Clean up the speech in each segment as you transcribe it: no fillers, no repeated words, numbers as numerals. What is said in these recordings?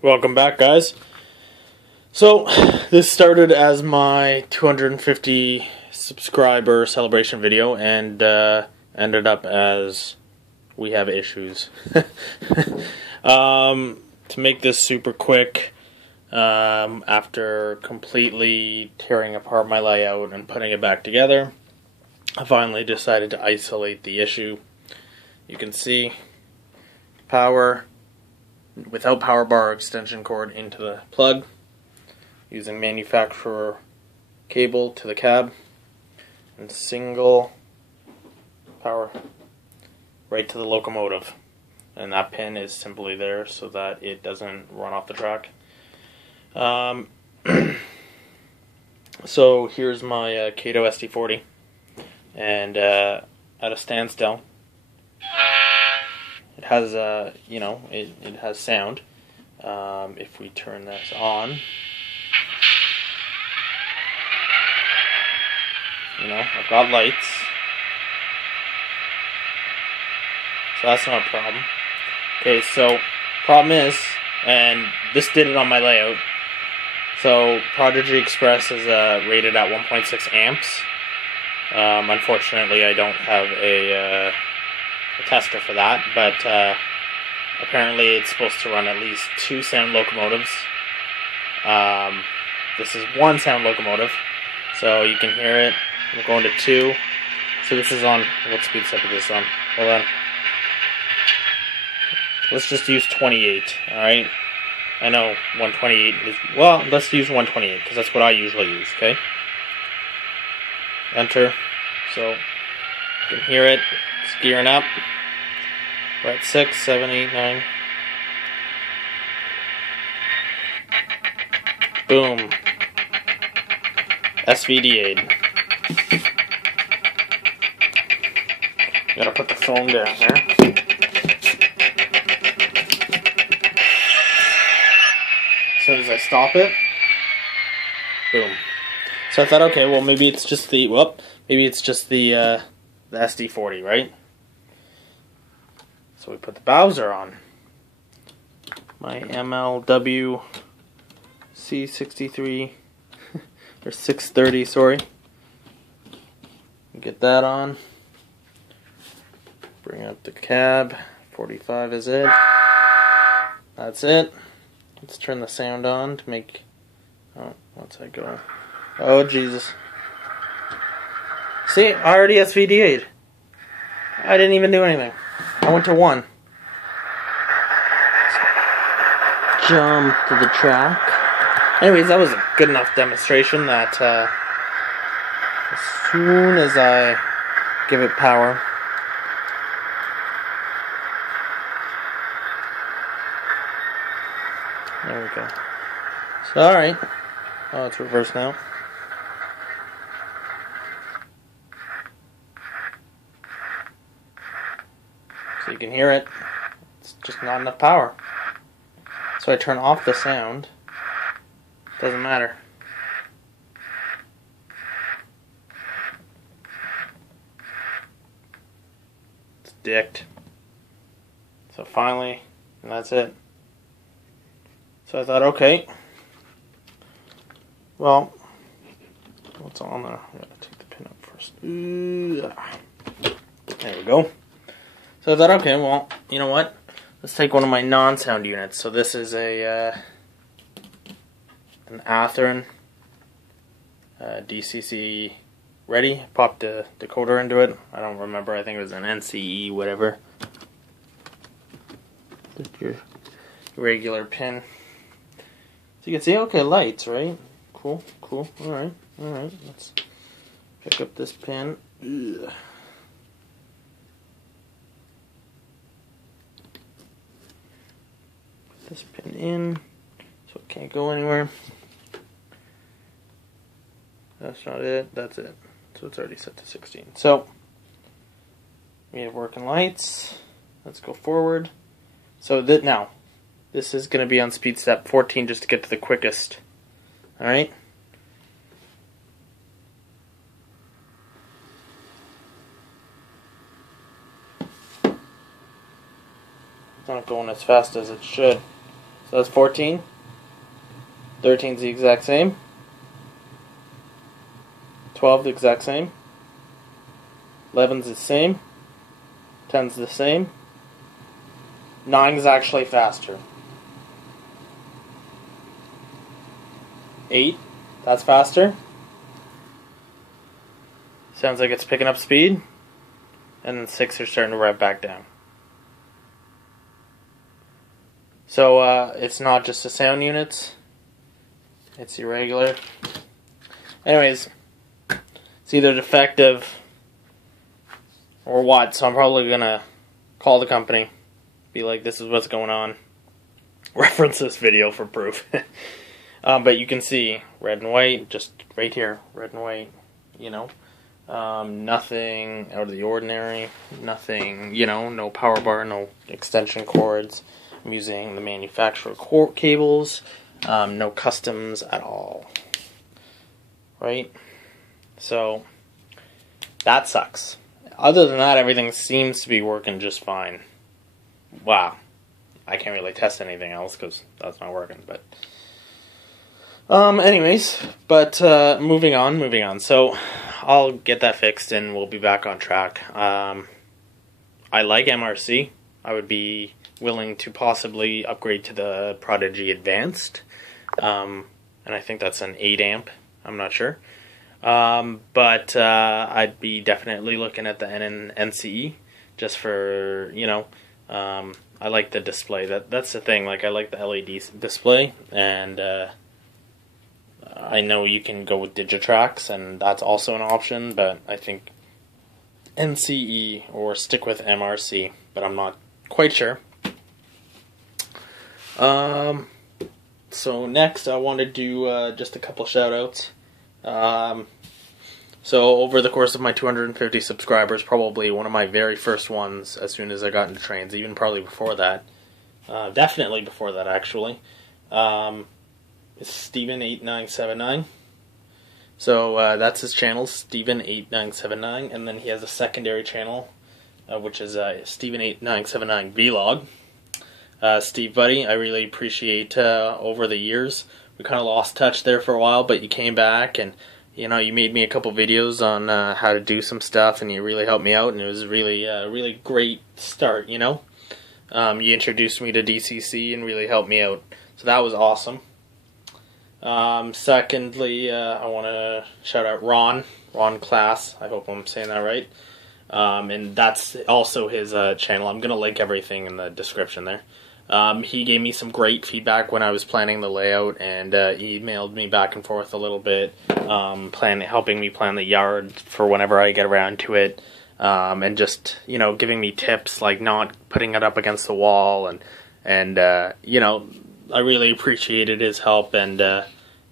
Welcome back, guys. So, this started as my 250 subscriber celebration video and ended up as we have issues. To make this super quick, after completely tearing apart my layout and putting it back together, I finally decided to isolate the issue. You can see power without power bar or extension cord into the plug, using manufacturer cable to the cab, and single power right to the locomotive. And that pin is simply there so that it doesn't run off the track. So here's my Kato SD40, and at a standstill. It has it has sound. If we turn this on, I've got lights, so that's not a problem. Okay, so problem is, and this did it on my layout. So Prodigy Express is rated at 1.6 amps. Unfortunately, I don't have a tester for that, but apparently it's supposed to run at least 2 sound locomotives. This is 1 sound locomotive, so you can hear it. I'm going to 2. So this is on. What speed step is this on? Hold on. Let's just use 28, alright? I know 128 is, well, let's use 128, because that's what I usually use, okay? Enter. So, you can hear it. It's gearing up. We're at 6, 7, 8, 9. Boom. SVDA'd. Gotta put the phone down here. As soon as I stop it, boom. So I thought, okay, well maybe it's just the the SD40, right? So we put the Bowser on. My MLW C63 or 630, sorry. Get that on. Bring up the cab. 45 is it. That's it. Let's turn the sound on to make. Oh, once I go. Oh Jesus! See, I already SVDA'd. I didn't even do anything. I went to 1. Jump to the track. Anyways, that was a good enough demonstration that as soon as I give it power, there we go. So, alright. Oh, it's reversed now. So you can hear it. It's just not enough power. So I turn off the sound. Doesn't matter. It's dicked. So finally, and that's it. So I thought, okay. Well, what's on there? I gotta take the pin up first. There we go. So I thought, okay, well, you know what? Let's take one of my non-sound units. So this is an Athearn DCC ready. Popped a decoder into it. I don't remember. I think it was an NCE, whatever. Just your regular pin. So you can see, okay, lights, right? Cool, cool. Alright, alright. Let's pick up this pin. Ugh. Put this pin in so it can't go anywhere. That's not it, that's it. So it's already set to 16. So we have working lights. Let's go forward. So now, this is going to be on speed step 14 just to get to the quickest. Alright? It's not going as fast as it should. So that's 14. 13's the exact same. 12 the exact same. 11's the same. 10's the same. 9's actually faster. 8, that's faster. Sounds like it's picking up speed. And then 6 are starting to rev back down. So it's not just the sound units. It's irregular. Anyways, it's either defective or what, so I'm probably going to call the company. Be like, this is what's going on. Reference this video for proof. But you can see red and white, just right here, red and white, you know. Nothing out of the ordinary, nothing, you know, no power bar, no extension cords. I'm using the manufacturer cables, no customs at all, right? So, that sucks. Other than that, everything seems to be working just fine. Wow. I can't really test anything else because that's not working, but... anyways, but moving on. So, I'll get that fixed and we'll be back on track. I like MRC. I would be willing to possibly upgrade to the Prodigy Advanced. And I think that's an 8 amp. I'm not sure. But I'd be definitely looking at the NCE just for, you know, I like the display. That's the thing. Like, I like the LED display, and I know you can go with Digitrax, and that's also an option, but I think NCE or stick with MRC, but I'm not quite sure. So next I want to do just a couple shout-outs. So over the course of my 250 subscribers, probably one of my very first ones as soon as I got into trains, even probably before that, definitely before that actually, is Steven8979. So that's his channel, Steven8979, and then he has a secondary channel, which is Steven8979 Vlog. Steve, buddy, I really appreciate over the years. We kind of lost touch there for a while, but you came back and, you know, you made me a couple videos on how to do some stuff, and you really helped me out, and it was really, really great start, you know. You introduced me to DCC and really helped me out, so that was awesome. Secondly, I want to shout out Ron Class, I hope I'm saying that right. And that's also his channel. I'm going to link everything in the description there. He gave me some great feedback when I was planning the layout, and emailed me back and forth a little bit, helping me plan the yard for whenever I get around to it, and just, you know, giving me tips like not putting it up against the wall, and you know, I really appreciated his help, and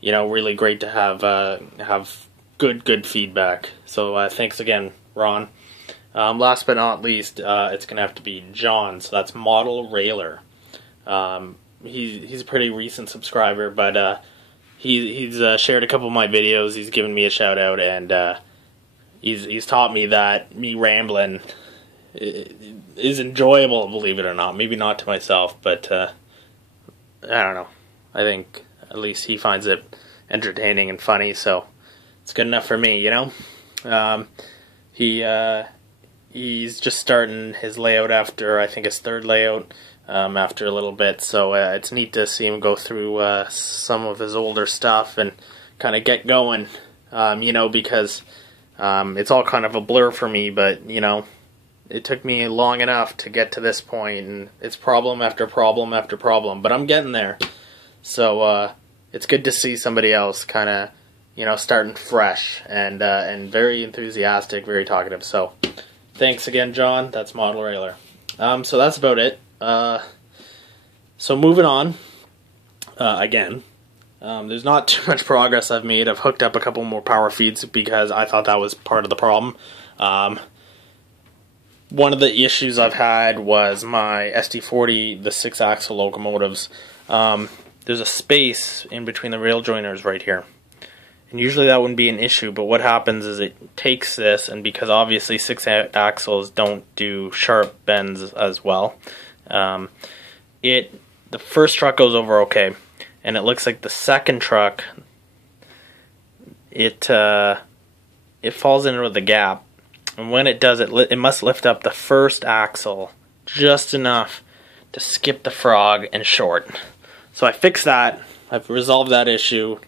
you know, really great to have good feedback. So thanks again, Ron. Last but not least, it's gonna have to be John. So that's Model Railer. He's a pretty recent subscriber, but he's shared a couple of my videos. He's given me a shout out, and he's taught me that me rambling is enjoyable, believe it or not. Maybe not to myself, but I don't know. I think at least he finds it entertaining and funny, so it's good enough for me, you know. He's just starting his layout after, I think, his third layout, after a little bit, so it's neat to see him go through some of his older stuff and kind of get going, you know, because it's all kind of a blur for me, but, you know, it took me long enough to get to this point, and it's problem after problem after problem, but I'm getting there. So it's good to see somebody else kind of, you know, starting fresh and very enthusiastic, very talkative. So thanks again, John. That's Model Railer. So that's about it. So moving on, again, there's not too much progress I've made. I've hooked up a couple more power feeds because I thought that was part of the problem. One of the issues I've had was my SD40, the 6-axle locomotives. There's a space in between the rail joiners right here. And usually that wouldn't be an issue, but what happens is it takes this, and because obviously 6 axles don't do sharp bends as well, it the first truck goes over okay, and it looks like the second truck, it falls into the gap, and when it does, it must lift up the first axle just enough to skip the frog and short. So I fixed that. I've resolved that issue.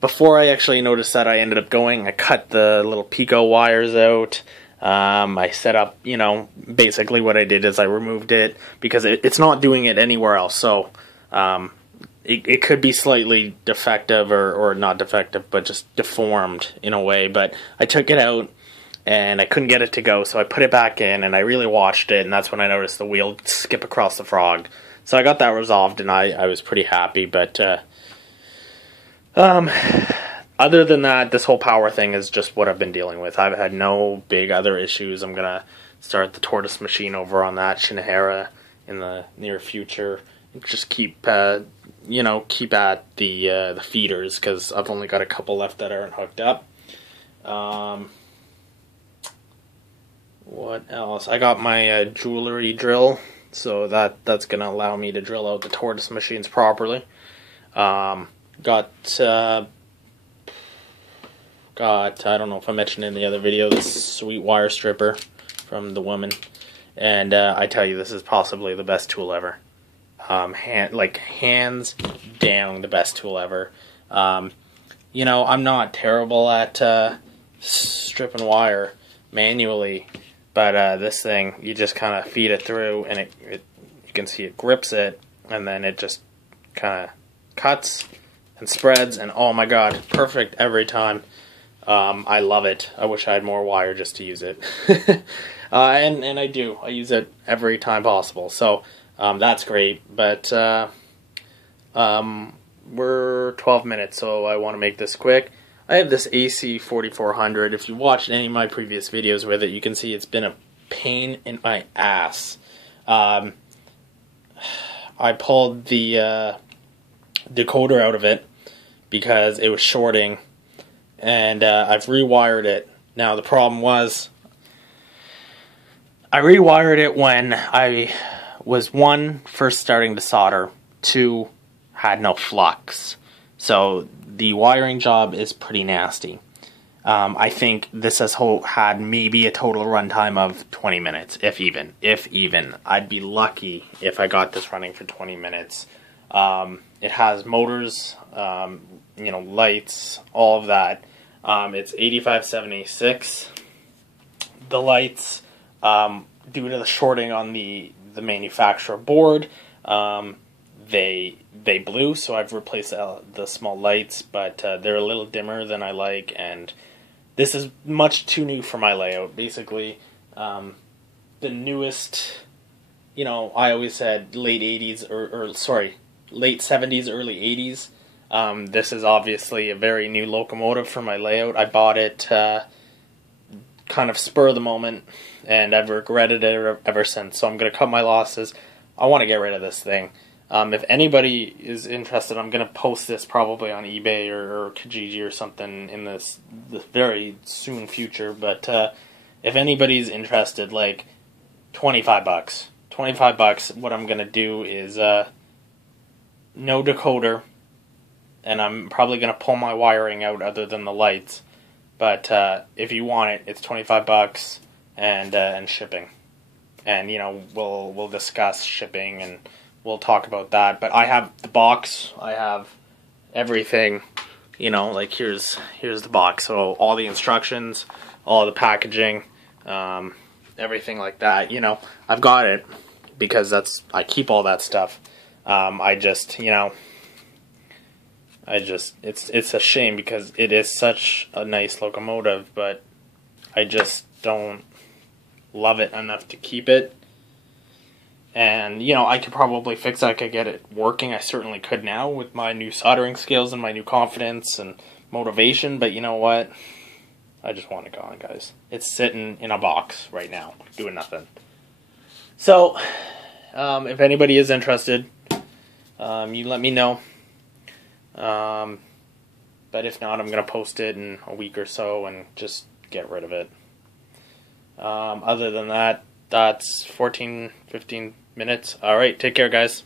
Before I actually noticed that, I ended up I cut the little Pico wires out. I set up, basically what I did is I removed it because it's not doing it anywhere else. So it could be slightly defective or not defective, but just deformed in a way. But I took it out and I couldn't get it to go, so I put it back in and I really watched it, and that's when I noticed the wheel skip across the frog. So I got that resolved and I was pretty happy. But other than that, this whole power thing is just what I've been dealing with. I've had no big other issues. I'm going to start the tortoise machine over on that Shinohara in the near future. Just keep at the feeders, because I've only got a couple left that aren't hooked up. What else? I got my jewelry drill, so that's going to allow me to drill out the tortoise machines properly. Got, I don't know if I mentioned in the other video, this sweet wire stripper from the woman. And I tell you, this is possibly the best tool ever. Hands down the best tool ever. I'm not terrible at stripping wire manually, but this thing, you just kind of feed it through, and you can see it grips it, and then it just kind of cuts and spreads, and oh my god, perfect every time. I love it. I wish I had more wire just to use it. And I do. I use it every time possible. So that's great. But we're 12 minutes, so I want to make this quick. I have this AC 4400. If you watched any of my previous videos with it, you can see it's been a pain in my ass. I pulled the decoder out of it because it was shorting, and I've rewired it. Now the problem was, I rewired it when I was first starting to solder, 2, had no flux. So the wiring job is pretty nasty. I think this has had maybe a total runtime of 20 minutes, if even. I'd be lucky if I got this running for 20 minutes. It has motors, lights, all of that. It's 8576. The lights, due to the shorting on the manufacturer board, they blew, so I've replaced the small lights, but they're a little dimmer than I like, and this is much too new for my layout. Basically, the newest, I always said late 80s, late 70s, early 80s. This is obviously a very new locomotive for my layout. I bought it kind of spur of the moment, and I've regretted it ever since, so I'm going to cut my losses. I want to get rid of this thing. If anybody is interested, I'm going to post this probably on eBay or Kijiji or something in this very soon future, but if anybody's interested, like $25. $25, what I'm going to do is no decoder, and I'm probably going to pull my wiring out other than the lights, but if you want it, it's $25 and shipping. And, we'll discuss shipping and we'll talk about that. But I have the box. I have everything. Here's the box. So all the instructions, all the packaging, everything like that. I've got it because I keep all that stuff. It's a shame because it is such a nice locomotive, but I just don't love it enough to keep it. And, I could probably fix it. I could get it working. I certainly could now with my new soldering skills and my new confidence and motivation. But you know what? I just want it gone, guys. It's sitting in a box right now, doing nothing. So, if anybody is interested, you let me know. But if not, I'm going to post it in a week or so and just get rid of it. Other than that, that's 14, 15, minutes. All right, take care, guys.